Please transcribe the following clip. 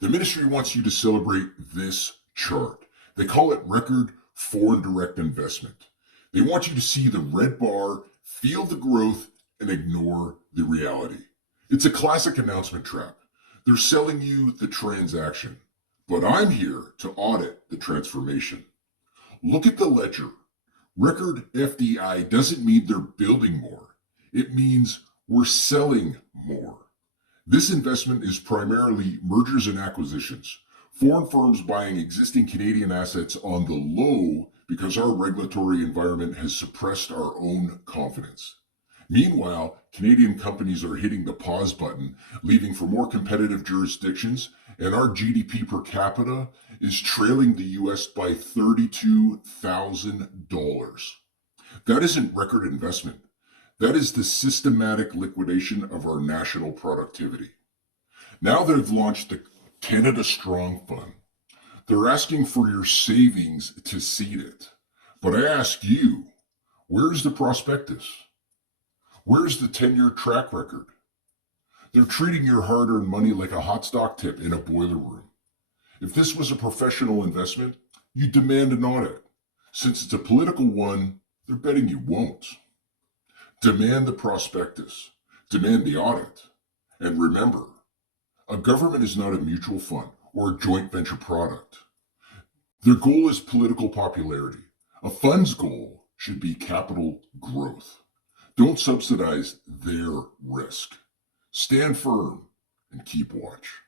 The ministry wants you to celebrate this chart. They call it record foreign direct investment. They want you to see the red bar, feel the growth, and ignore the reality. It's a classic announcement trap. They're selling you the transaction, but I'm here to audit the transformation. Look at the ledger. Record FDI doesn't mean they're building more. It means we're selling more. This investment is primarily mergers and acquisitions, foreign firms buying existing Canadian assets on the low because our regulatory environment has suppressed our own confidence. Meanwhile, Canadian companies are hitting the pause button, leaving for more competitive jurisdictions, and our GDP per capita is trailing the US by $32,000. That isn't record investment. That is the systematic liquidation of our national productivity. Now they've launched the Canada Strong Fund. They're asking for your savings to seed it. But I ask you, where's the prospectus? Where's the 10-year track record? They're treating your hard-earned money like a hot stock tip in a boiler room. If this was a professional investment, you'd demand an audit. Since it's a political one, they're betting you won't. Demand the prospectus. Demand the audit. And remember, a government is not a mutual fund or a joint venture product. Their goal is political popularity. A fund's goal should be capital growth. Don't subsidize their risk. Stand firm and keep watch.